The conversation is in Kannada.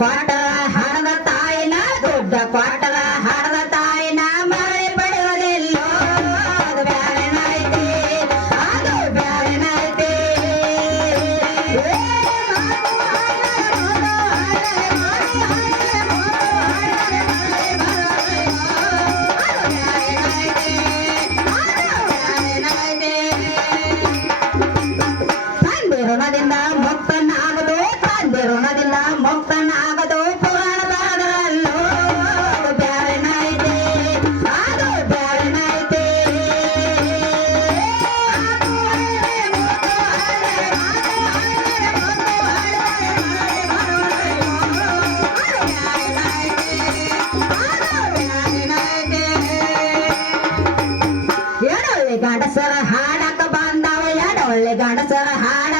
ಪಾಠ ಹಣದ ತಾಯಿನ ದೊಡ್ಡ ಪಾಠ ಗಣಸನ ಹಾಡ